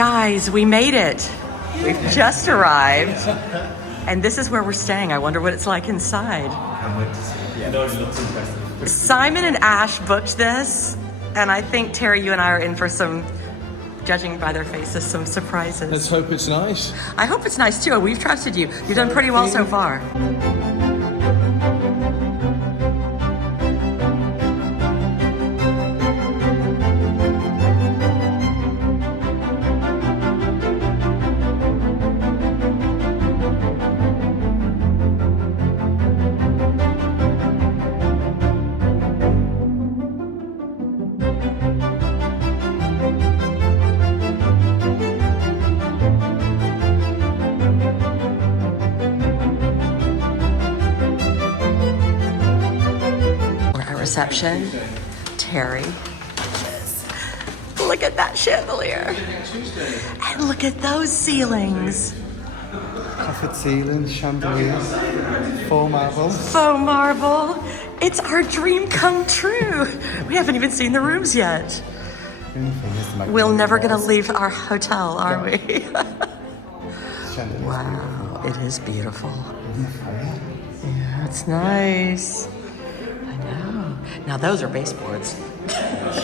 Guys, we made it. We've just arrived. And this is where we're staying. I wonder what it's like inside. Simon and Ash booked this, and I think, Terry, you and I are in for some, judging by their faces, some surprises. Let's hope it's nice. I hope it's nice too. We've trusted you. You've done pretty well so far. Reception, Terry. Look at that chandelier. And look at those ceilings. Coffered ceilings, chandeliers, faux marble. Faux marble. It's our dream come true. We haven't even seen the rooms yet. We're never gonna leave our hotel, are we? Wow, it is beautiful. Yeah, it's nice. Now those are baseboards. That's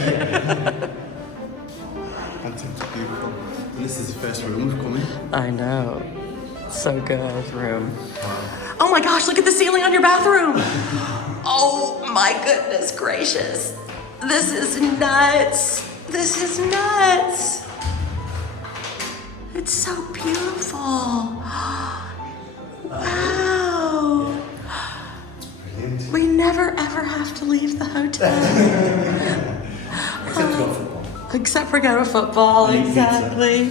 beautiful. This is the first room we've come in. I know. So good room. Oh my gosh, look at the ceiling on your bathroom. Oh my goodness gracious. This is nuts. This is nuts. It's so beautiful. Wow. We never ever have to leave the hotel. Except for football. Except for go to football, exactly.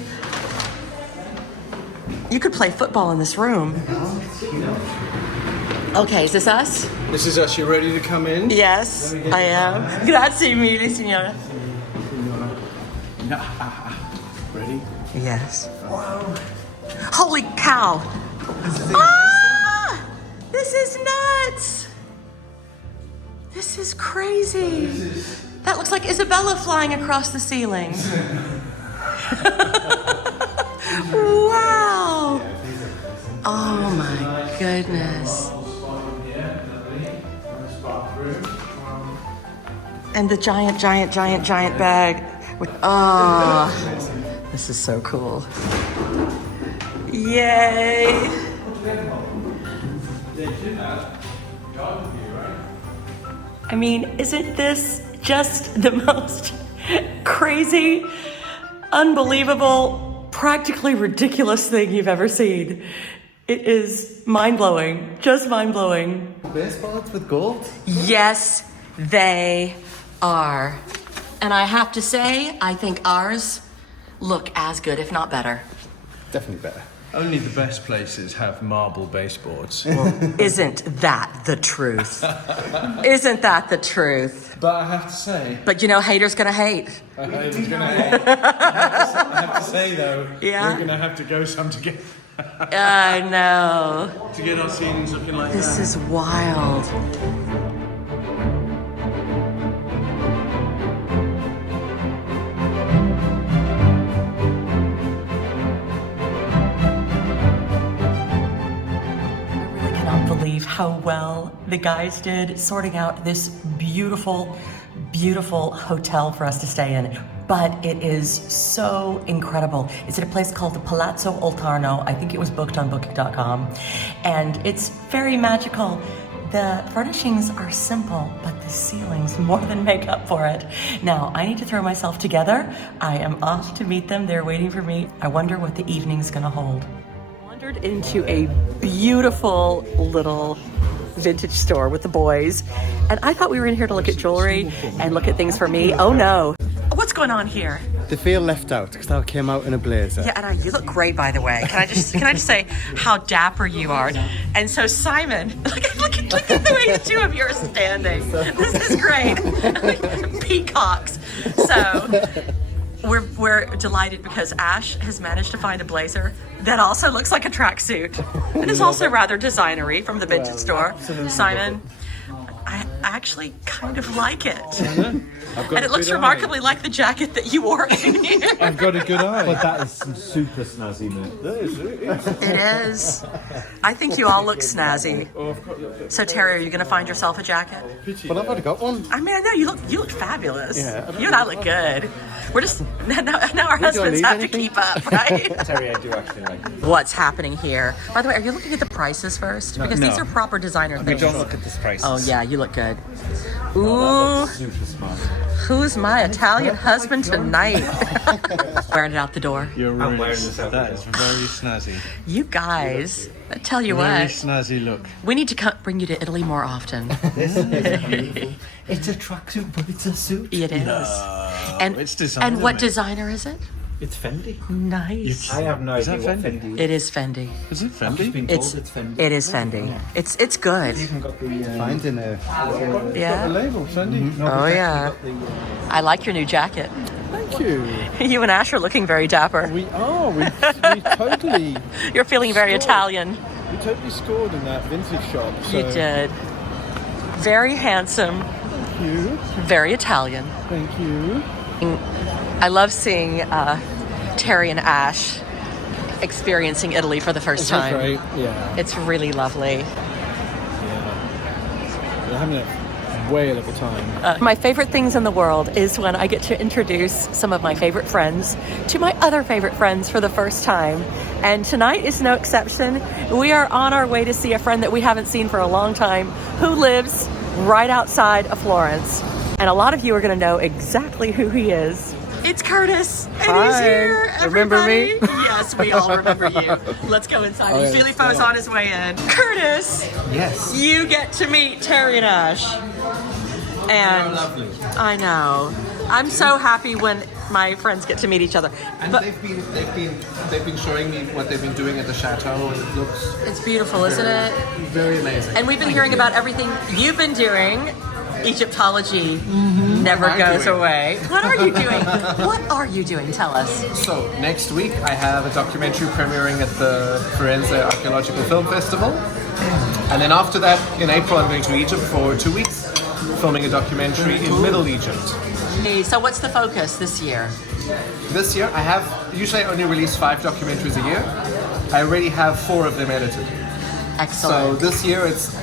You could play football in this room. Okay, is this us? This is us. You ready to come in? Yes, I am. Grazie mille, signora. Ready? Yes. Holy cow. Ah! This is nuts. This is crazy. That looks like Isabella flying across the ceiling. Wow. Oh my goodness. And the giant bag. Oh, this is so cool. Yay. I mean, isn't this just the most crazy, unbelievable, practically ridiculous thing you've ever seen? It is mind-blowing, just mind-blowing. Baseboards with gold? Yes, they are. And I have to say, I think ours look as good, if not better. Definitely better. Only the best places have marble baseboards. Well, isn't that the truth? Isn't that the truth? But I have to say... But you know, haters gonna hate. Haters gonna hate. I have to say though, Yeah? we're gonna have to go some to get... I know. to get our ceilings looking like that. This is wild. Believe how well the guys did sorting out this beautiful, beautiful hotel for us to stay in. But it is so incredible. It's at a place called the Palazzo Oltarno. I think it was booked on booking.com. And it's very magical. The furnishings are simple, but the ceilings more than make up for it. Now, I need to throw myself together. I am off to meet them. They're waiting for me. I wonder what the evening's gonna hold. Wandered into a beautiful little vintage store with the boys, and I thought we were in here to look at jewelry and look at things for me. Oh no. What's going on here? They feel left out because I came out in a blazer. Yeah, and you look great, by the way. Can I just say how dapper you are? And so Simon, look at the way the two of you are standing. This is great. Peacocks. So we're delighted because Ash has managed to find a blazer that also looks like a tracksuit. And it's also rather designery from the vintage store. Simon, actually kind of like it. I've got And it looks remarkably like the jacket that you wore in here. I've got a good eye. But that is some super snazzy, man. That is. It is. I think you all look snazzy. So Terry, are you going to find yourself a jacket? But I've already got one. I mean, I know you look fabulous. Yeah. You and I look good. We're just now our husbands need have to anything? keep up, right? Terry, I do actually like it. What's happening here? By the way, are you looking at the prices first? Because these are proper designer things. Don't look at this price. Oh yeah, you look good. Ooh, Super smart. who's my Italian husband tonight? Wearing it out the door. You're I'm really, wearing this out that the is very snazzy. You guys, I tell you Very what, snazzy look. we need to bring you to Italy more often. This is beautiful. It's a tracksuit, but it's a suit. It is. And it's designer, And what mate. designer is it? It's Fendi. Nice. I have no Is idea that what Fendi? Fendi is. It is Fendi. Is it I've just Fendi? been told it's Fendi. It is Fendi. It's good. Even got the Finding a. The Yeah. label, Fendi. Oh yeah. I like your new jacket. Thank you. You and Ash are looking very dapper. We are. We totally, You're feeling very Sure. Italian. we totally scored in that vintage shop. So You did. Very handsome. Thank you. Very Italian. Thank you. I love seeing Terry and Ash experiencing Italy for the first Isn't that time. great? Yeah. It's really lovely. We're having a whale of a time. My favorite things in the world is when I get to introduce some of my favorite friends to my other favorite friends for the first time. And tonight is no exception. We are on our way to see a friend that we haven't seen for a long time who lives right outside of Florence. And a lot of you are going to know exactly who he is. It's Curtis, and he's Hi. here. Remember me? Everybody. Yes, we all remember you. Let's go inside. Oh, yeah, Filippo's on his way in. Curtis, Yes. you get to meet Terry and Ash. And I know. I'm so happy when my friends get to meet each other. And But they've been showing me what they've been doing at the chateau, and it looks it's beautiful, isn't it? very amazing. And we've been hearing about everything you've been doing. Egyptology never I'm goes doing. away. What are you doing? What are you doing? Tell us. So next week I have a documentary premiering at the Florence Archaeological Film Festival, and then after that in April I'm going to Egypt for 2 weeks, filming a documentary in Middle Egypt. Hey, so what's the focus this year? This year I usually only release 5 documentaries a year. I already have 4 of them edited. So Excellent. this year it's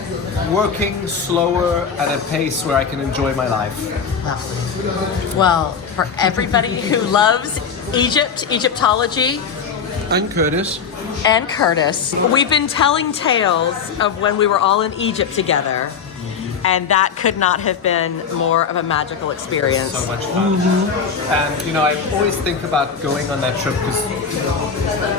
working slower at a pace where I can enjoy my life. Lovely. Well, for everybody who loves Egypt, Egyptology, And Curtis. and Curtis, we've been telling tales of when we were all in Egypt together, and that could not have been more of a magical experience. So much fun. And you know, I always think about going on that trip because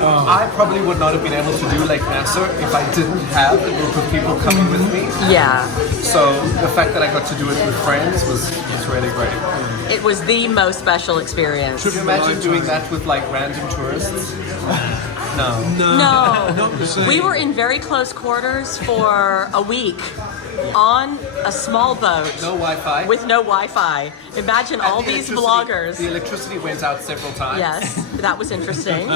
I probably would not have been able to do Lake Nasser if I didn't have a group of people coming with me. Yeah, So the fact that I got to do it with friends was really great. it was the most special experience. Could you imagine doing that with like random tourists? No. No, we were in very close quarters for a week on a small boat No Wi-Fi. with no Wi-Fi. Imagine all And the these electricity- vloggers. The electricity went out several times. Yes, that was interesting.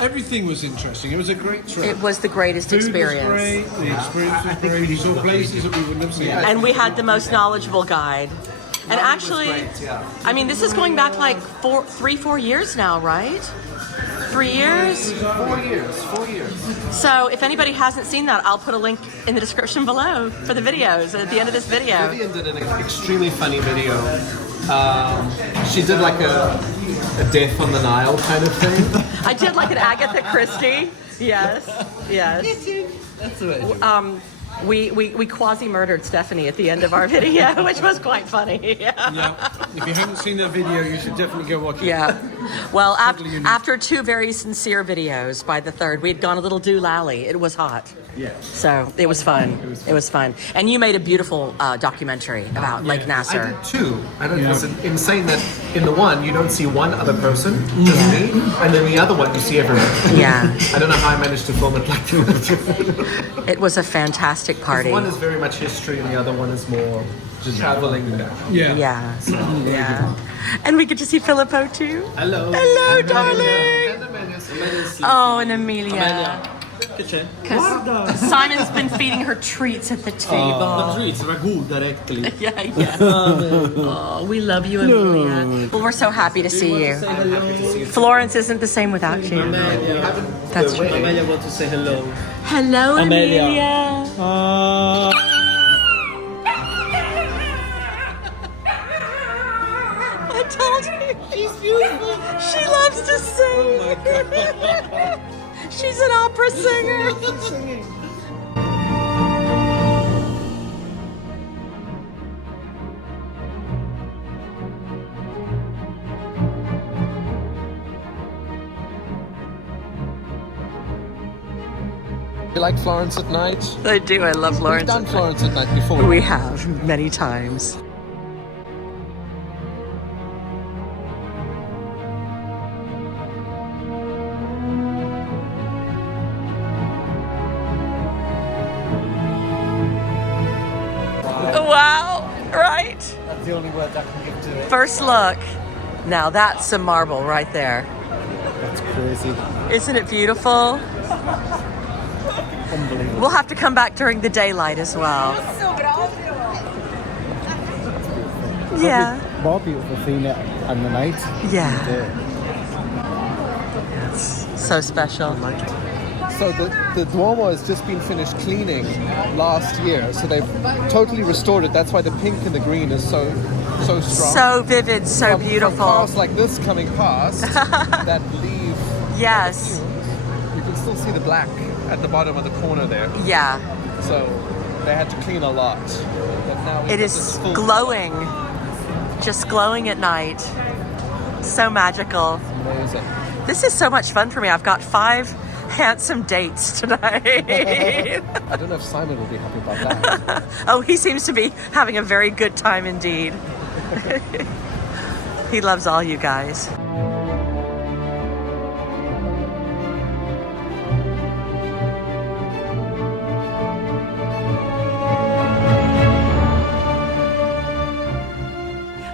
Everything was interesting. It was a great trip. It was the greatest Food experience. was great. The experience was great. You saw places that we wouldn't have seen. And we had the most knowledgeable guide. And actually, great, yeah. I mean, this is going back like 4 years now, right? 3 years? 4 years. 4 years. So if anybody hasn't seen that, I'll put a link in the description below for the videos at the end of this video. Vivian did an extremely funny video. She did like a Death on the Nile kind of thing. I did like an Agatha Christie. Yes, yes. That's the way. We quasi-murdered Stephanie at the end of our video, which was quite funny. Yeah. If you haven't seen that video, you should definitely go watch it. Yeah. Well, after 2 very sincere videos, by the third, we had gone a little doolally. It was hot. Yeah. So it was fun. It was fun. And you made a beautiful documentary about Lake I Nasser. did 2. I don't know. It's insane that in the one you don't see one other person, just me, and then the other one you see everyone. Yeah. I don't know how I managed to film it like that. It was a fantastic party. One is very much history, and the other one is more just traveling. Yeah. Yeah. Yeah. And we get to see Filippo too. Hello. Hello, darling. Oh, and Amelia. Che c'è? Because Simon's been feeding her treats at the table. Treats, ragù directly. Yeah, yeah. Oh, we love you, Amelia. Well, we're so happy to see you. Florence isn't the same without you. That's true. Amelia wants to say hello. Hello, Amelia. I told you. She's beautiful. She loves to sing. Oh my God. She's an opera singer. You like Florence at night? I do. I love Florence. We've done Florence at night before. We have many times. Wow, right? That's the only word I can give to it. First look. Now that's some marble right there. That's crazy. Isn't it beautiful? Unbelievable. We'll have to come back during the daylight as well. Yeah. Probably more beautiful seeing it on the night. Yeah. Yeah. It's so special. So the Duomo has just been finished cleaning last year, so they've totally restored it. That's why the pink and the green is so strong. So vivid, so From beautiful. cars like this coming past that leave. Yes. You can still see the black at the bottom of the corner there. Yeah. So they had to clean a lot. But now It is glowing. Just glowing at night. So magical. Amazing. This is so much fun for me. I've got 5 handsome dates tonight. I don't know if Simon will be happy about that. Oh, he seems to be having a very good time indeed. He loves all you guys.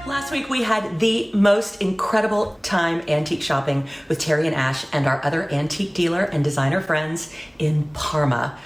Last week we had the most incredible time antique shopping with Terry and Ash and our other antique dealer and designer friends in Parma.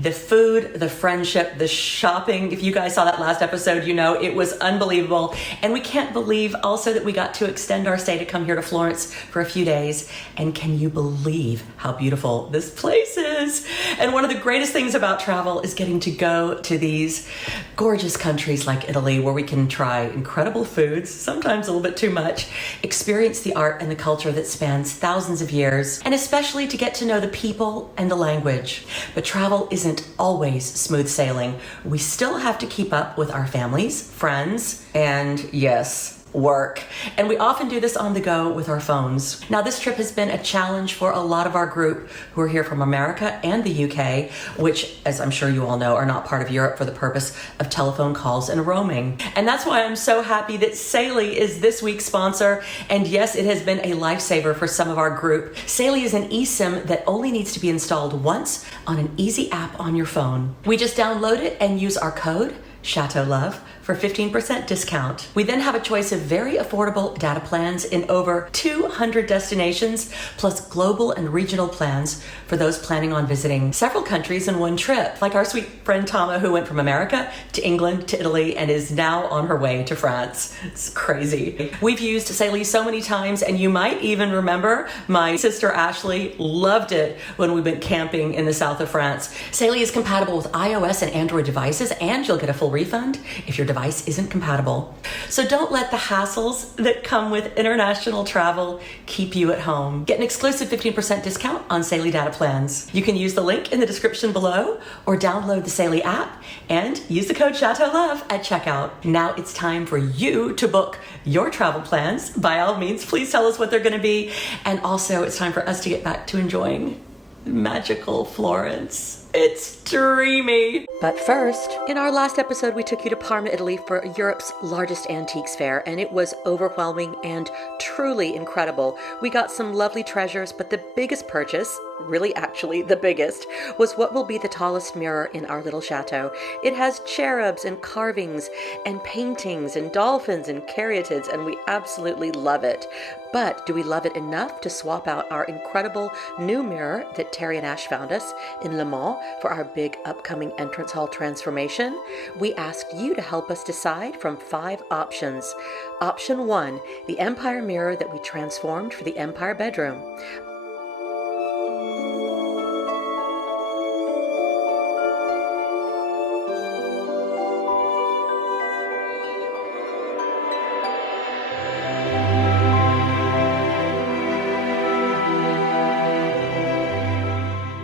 The food, the friendship, the shopping, if you guys saw that last episode, you know it was unbelievable. And we can't believe also that we got to extend our stay to come here to Florence for a few days. And can you believe how beautiful this place is? And one of the greatest things about travel is getting to go to these gorgeous countries like Italy, where we can try incredible foods, sometimes a little bit too much, experience the art and the culture that spans thousands of years, and especially to get to know the people and the language. But travel isn't always smooth sailing. We still have to keep up with our families, friends, and yes, work. And we often do this on the go with our phones. Now, this trip has been a challenge for a lot of our group who are here from America and the UK, which, as I'm sure you all know, are not part of Europe for the purpose of telephone calls and roaming. And that's why I'm so happy that Saily is this week's sponsor. And yes, it has been a lifesaver for some of our group. Saily is an eSIM that only needs to be installed once on an easy app on your phone. We just download it and use our code, Chateau Love, for 15% discount. We then have a choice of very affordable data plans in over 200 destinations, plus global and regional plans for those planning on visiting several countries in one trip, like our sweet friend Tama, who went from America to England to Italy and is now on her way to France. It's crazy. We've used Saily so many times, and you might even remember my sister Ashley loved it when we went camping in the south of France. Saily is compatible with iOS and Android devices, and you'll get a full refund if your device isn't compatible. So don't let the hassles that come with international travel keep you at home. Get an exclusive 15% discount on Saily data plans. You can use the link in the description below or download the Saily app and use the code Chateau Love at checkout. Now it's time for you to book your travel plans. By all means, please tell us what they're going to be. And also it's time for us to get back to enjoying magical Florence. It's dreamy. But first, in our last episode, we took you to Parma, Italy for Europe's largest antiques fair, and it was overwhelming and truly incredible. We got some lovely treasures, but the biggest purchase, really actually the biggest, was what will be the tallest mirror in our little chateau. It has cherubs and carvings and paintings and dolphins and caryatids, and we absolutely love it. But do we love it enough to swap out our incredible new mirror that Terry and Ash found us in Le Mans for our big upcoming entrance hall transformation? We asked you to help us decide from 5 options. Option 1, the Empire mirror that we transformed for the Empire bedroom.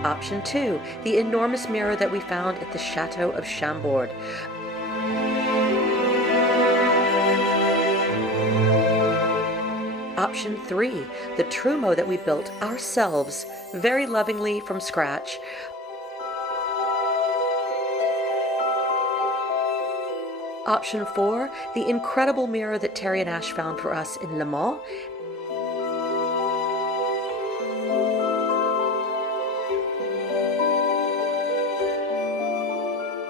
Option 2, the enormous mirror that we found at the Chateau of Chambord. Option 3, the Trumeau that we built ourselves, very lovingly from scratch. Option 4, the incredible mirror that Terry and Ash found for us in Le Mans.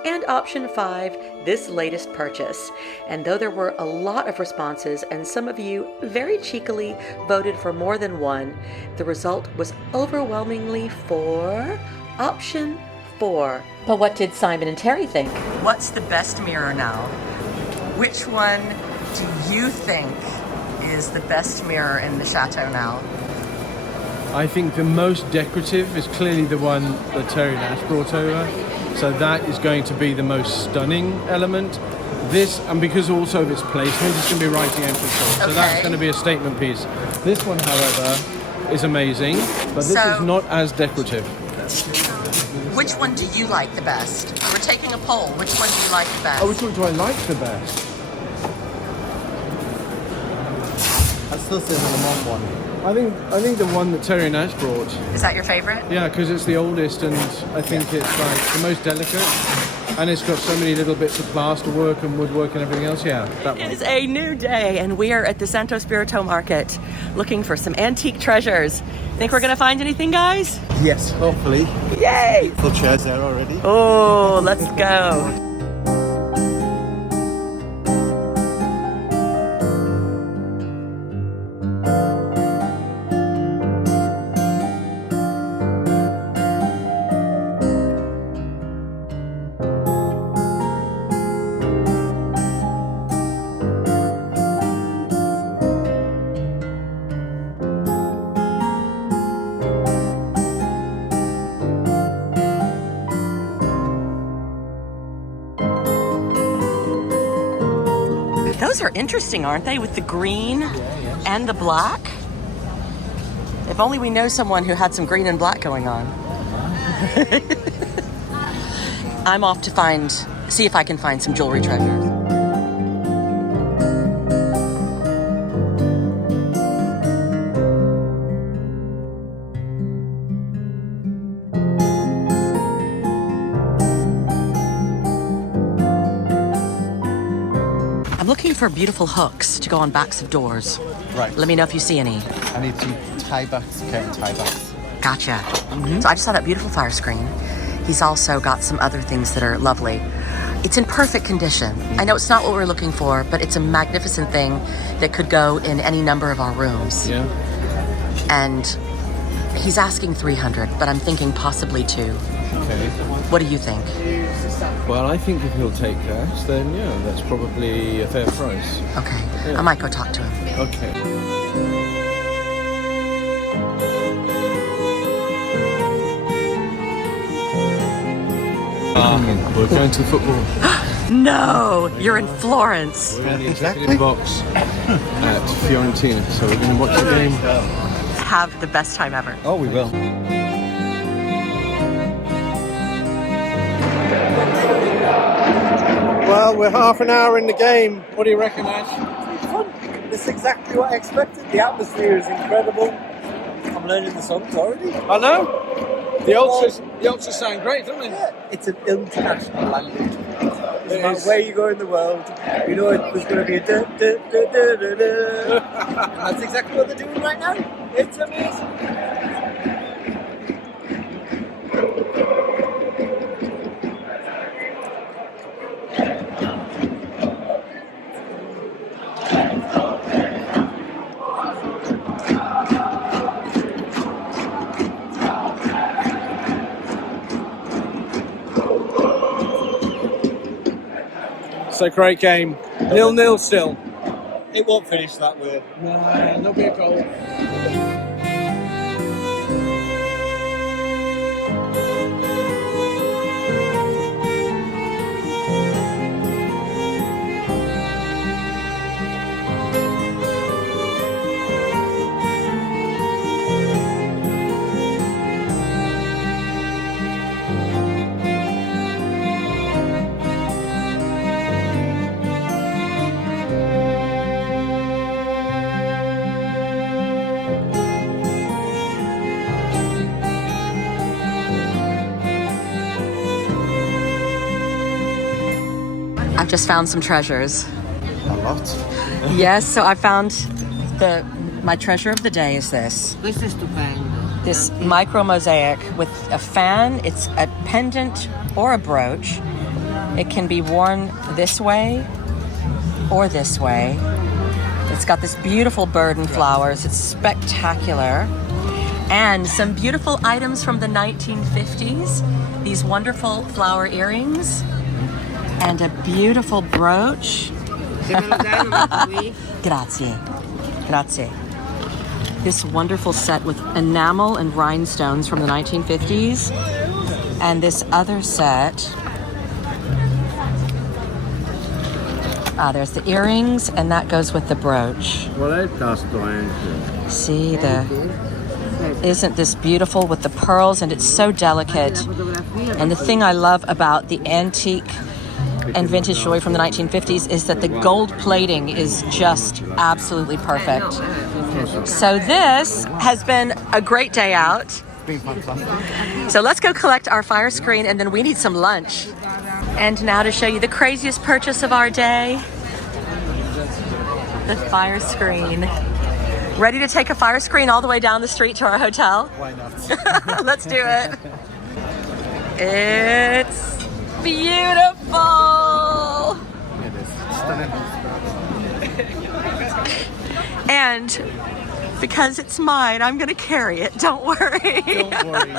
And option 5, this latest purchase. And though there were a lot of responses and some of you very cheekily voted for more than one, the result was overwhelmingly for option 4. But what did Simon and Terry think? What's the best mirror now? Which one do you think is the best mirror in the chateau now? I think the most decorative is clearly the one that Terry and Ash brought over. So that is going to be the most stunning element. This, and because also of its placement, it's going to be right in entrance hall. So that's going to be a statement piece. This one, however, is amazing, but this is not as decorative. Which one do you like the best? We're taking a poll. Which one do you like the best? Oh, which one do I like the best? I still say the Le Mans one. I think the one that Terry and Ash brought. Is that your favorite? Yeah, because it's the oldest, and I think it's like the most delicate, and it's got so many little bits of plaster work and woodwork and everything else. Yeah, that one. It is a new day, and we are at the Santo Spirito Market looking for some antique treasures. Think we're gonna find anything, guys? Yes, hopefully. Yay! Beautiful chairs there already. Oh, let's go. Those are interesting, aren't they? With the green and the black. If only we know someone who had some green and black going on. I'm off to see if I can find some jewelry treasures. Looking for beautiful hooks to go on backs of doors. Right. Let me know if you see any. I need some tie backs, curtain tie backs. Gotcha. So I just saw that beautiful fire screen. He's also got some other things that are lovely. It's in perfect condition. I know it's not what we're looking for, but it's a magnificent thing that could go in any number of our rooms. Yeah. And he's asking 300, but I'm thinking possibly 2. Okay. What do you think? Well, I think if he'll take that, then yeah, that's probably a fair price. Okay. Yeah. I might go talk to him. Okay. We're going to the football. No, you're in Florence. We're in the executive box at Florentina, so we're going to watch the game. Have the best time ever. Oh, we will. Well, we're half an hour in the game. What do you reckon, Ash? Fun. It's exactly what I expected. The atmosphere is incredible. I'm learning the songs already. I know. The ultras sound great, don't they? Yeah, it's an international language. It's It about is. where you go in the world. You know, there's going to be a da, da, da, da, da, da. And that's exactly what they're doing right now. It's amazing. It's a great game. 0-0 still. It won't finish that way. Nah, there'll be a goal. I've just found some treasures. A lot. Yes, so I found my treasure of the day is this. Questo è stupendo. This micro mosaic with a fan. It's a pendant or a brooch. It can be worn this way or this way. It's got this beautiful bird and flowers. It's spectacular. And some beautiful items from the 1950s. These wonderful flower earrings and a beautiful brooch. Se me lo dai lo metto qui. Grazie. Grazie. This wonderful set with enamel and rhinestones from the 1950s. And this other set. There's the earrings, and that goes with the brooch. See, isn't this beautiful with the pearls? And it's so delicate. And the thing I love about the antique and vintage jewelry from the 1950s is that the gold plating is just absolutely perfect. So this has been a great day out. So let's go collect our fire screen, and then we need some lunch. And now to show you the craziest purchase of our day, the fire screen. Ready to take a fire screen all the way down the street to our hotel? Why not? Let's do it. It's beautiful. It is stunning. And because it's mine, I'm going to carry it. Don't worry. Don't worry.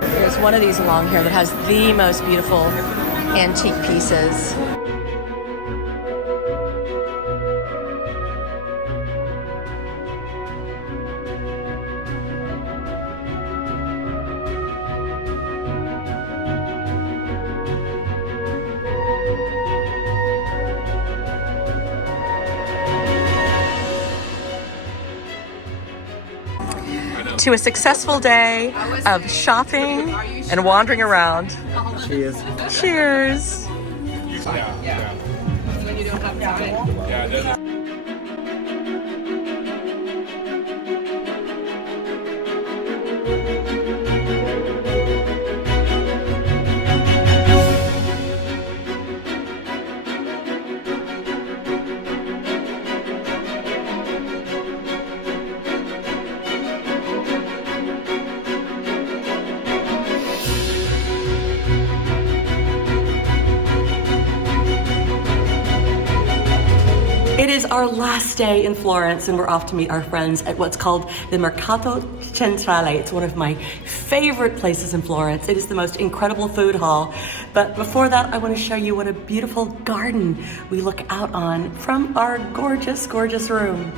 There's one of these along here that has the most beautiful antique pieces. To a successful day of shopping and wandering around. Cheers. Cheers. It is our last day in Florence, and we're off to meet our friends at what's called the Mercato Centrale. It's one of my favorite places in Florence. It is the most incredible food hall. But before that, I want to show you what a beautiful garden we look out on from our gorgeous, gorgeous room.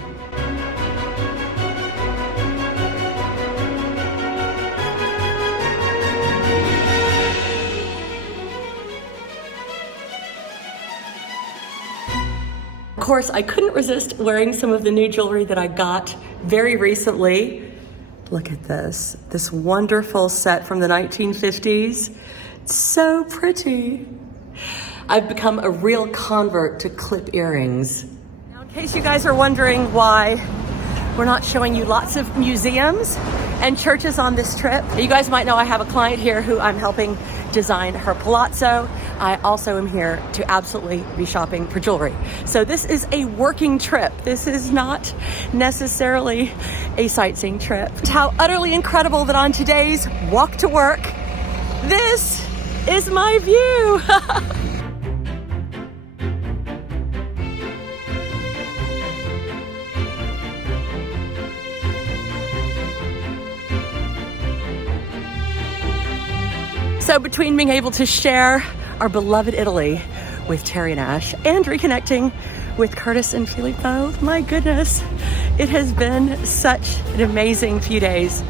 course, I couldn't resist wearing some of the new jewelry that I got very recently. Look at this wonderful set from the 1950s. It's so pretty. I've become a real convert to clip earrings. Now, in case you guys are wondering why we're not showing you lots of museums and churches on this trip, you guys might know I have a client here who I'm helping design her palazzo. I also am here to absolutely be shopping for jewelry. So this is a working trip. This is not necessarily a sightseeing trip. How utterly incredible that on today's walk to work, this is my view. So between being able to share our beloved Italy with Terry and Ash and reconnecting with Curtis and Filippo, my goodness, it has been such an amazing few days.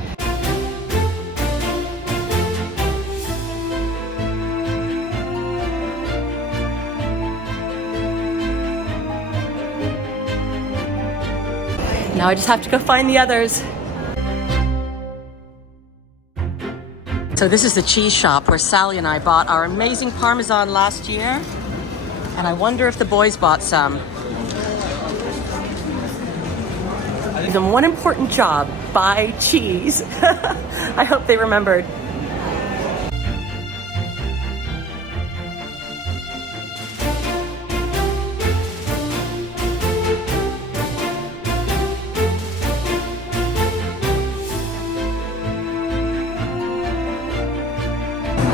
Now I just have to go find the others. So this is the cheese shop where Sally and I bought our amazing Parmesan last year. And I wonder if the boys bought some. The one important job, buy cheese. I hope they remembered.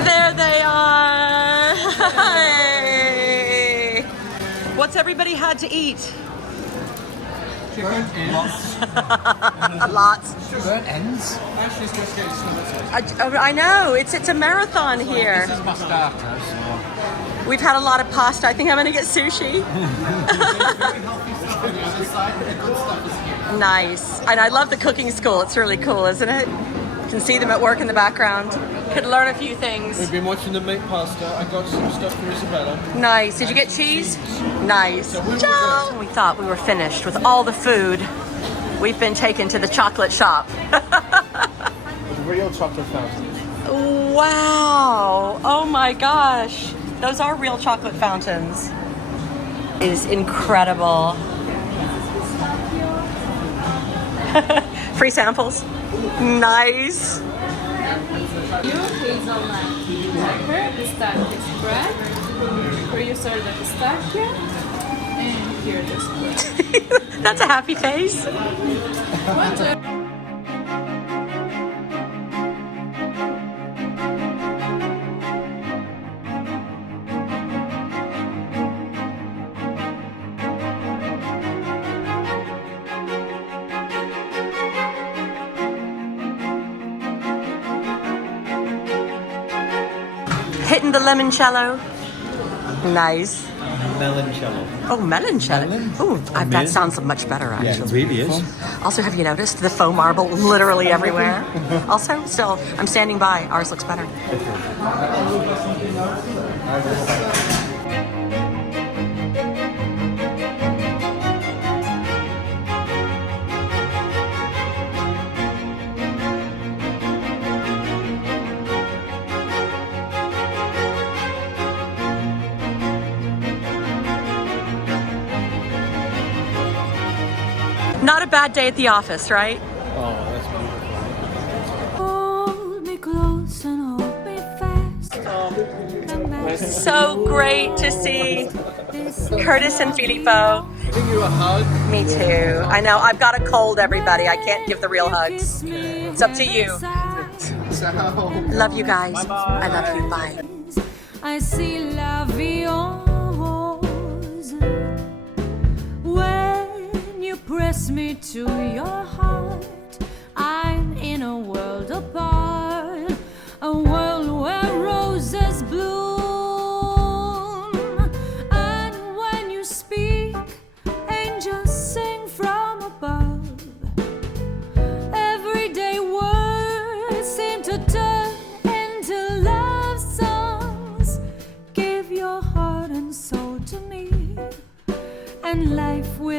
There they are. Hey. What's everybody had to eat? Lots. Burnt ends. I know, it's a marathon here. This is my starter, so. We've had a lot of pasta. I think I'm gonna get sushi. Nice. And I love the cooking school. It's really cool, isn't it? You can see them at work in the background. Could learn a few things. We've been watching them make pasta. I got some stuff for Isabella. Nice. Did you get cheese? Nice. Ciao. We thought we were finished with all the food. We've been taken to the chocolate shop. With real chocolate fountains. Wow. Oh my gosh. Those are real chocolate fountains. It is incredible. Free samples. Nice. You hazelnut pepper, pistachio spread, where you serve the pistachio, and here the spread. That's a happy face. Hitting the limoncello. Nice. Meloncello. Oh, meloncello. Melon? Oh, that sounds much better, Yeah, actually. it really is. Also, have you noticed the faux marble literally everywhere? Also, still, I'm standing by. Ours looks better. Not a bad day at the office, right? Oh, that's beautiful. Hold me close and hold me fast. Come back. So great to see Curtis and Filippo. Giving you a hug. Me too. I know, I've got a cold, everybody. I can't give the real hugs. It's up to you. Love you guys. I love you. Bye. I see la vie en rose when you press me to your heart. I'm in a world apart, a world where roses bloom. And when you speak, angels sing from above. Everyday words seem to turn into love songs. Give your heart and soul to me, and life will